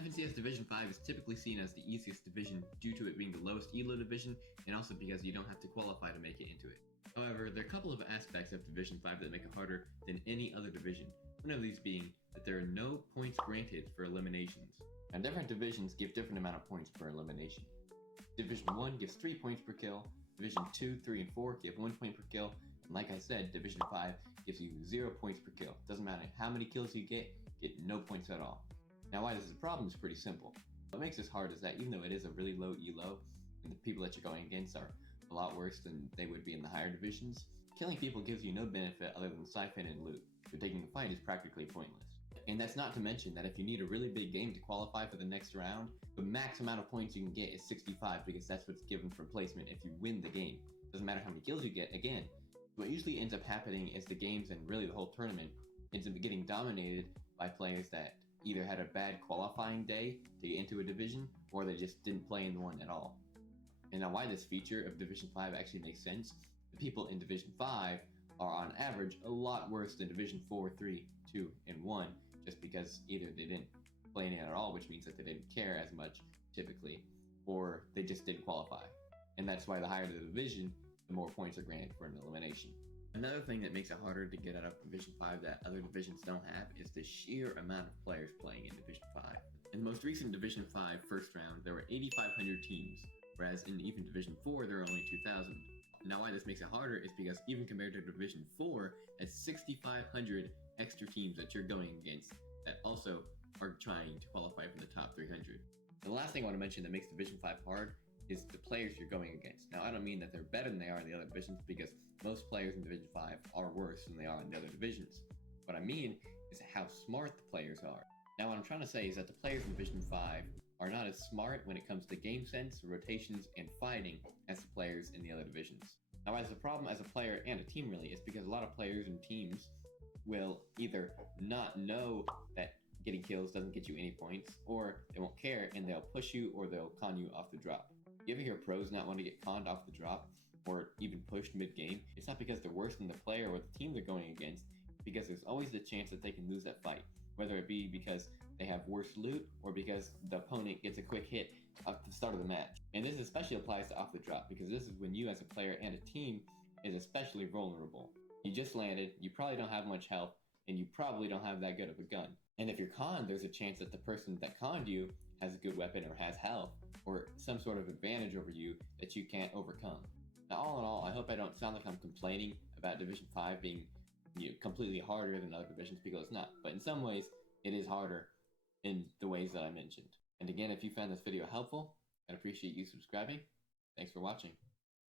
FNCS Division 5 is typically seen as the easiest division due to it being the lowest ELO division and also because you don't have to qualify to make it into it. However, there are a couple of aspects of Division 5 that make it harder than any other division, one of these being that there are no points granted for eliminations. Now, different divisions give different amount of points per elimination. Division 1 gives 3 points per kill, Division 2, 3, and 4 give 1 point per kill, and like I said, Division 5 gives you 0 points per kill. Doesn't matter how many kills you get no points at all. Now why this is a problem is pretty simple. What makes this hard is that even though it is a really low elo, and the people that you're going against are a lot worse than they would be in the higher divisions, killing people gives you no benefit other than siphon and loot, so taking the fight is practically pointless. And that's not to mention that if you need a really big game to qualify for the next round, the max amount of points you can get is 65 because that's what's given for placement if you win the game. Doesn't matter how many kills you get, again. What usually ends up happening is the games and really the whole tournament ends up getting dominated by players that either had a bad qualifying day to get into a division or they just didn't play in one at all. And now why this feature of Division 5 actually makes sense, the people in Division 5 are on average a lot worse than Division 4, 3, 2, and 1 just because either they didn't play in it at all, which means that they didn't care as much typically, or they just didn't qualify. And that's why the higher the division, the more points are granted for an elimination. Another thing that makes it harder to get out of Division 5 that other divisions don't have is the sheer amount of players playing in Division 5. In the most recent Division 5 first round, there were 8,500 teams, whereas in even Division 4, there are only 2,000. Now why this makes it harder is because even compared to Division 4, that's 6,500 extra teams that you're going against that also are trying to qualify for the top 300. The last thing I want to mention that makes Division 5 hard is the players you're going against. Now, I don't mean that they're better than they are in the other divisions because most players in Division 5 are worse than they are in the other divisions. What I mean is how smart the players are. Now, what I'm trying to say is that the players in Division 5 are not as smart when it comes to game sense, rotations, and fighting as the players in the other divisions. Now, as a problem as a player and a team really is because a lot of players and teams will either not know that getting kills doesn't get you any points, or they won't care and they'll push you or they'll con you off the drop. You ever hear pros not want to get conned off the drop or even pushed mid-game? It's not because they're worse than the player or the team they're going against, because there's always the chance that they can lose that fight, whether it be because they have worse loot or because the opponent gets a quick hit at the start of the match. And this especially applies to off the drop because this is when you as a player and a team is especially vulnerable. You just landed, you probably don't have much health, and you probably don't have that good of a gun. And if you're conned, there's a chance that the person that conned you has a good weapon or has health or some sort of advantage over you that you can't overcome. Now, all in all, I hope I don't sound like I'm complaining about Division 5 being completely harder than other divisions because it's not. But in some ways, it is harder in the ways that I mentioned. And again, if you found this video helpful, I'd appreciate you subscribing. Thanks for watching.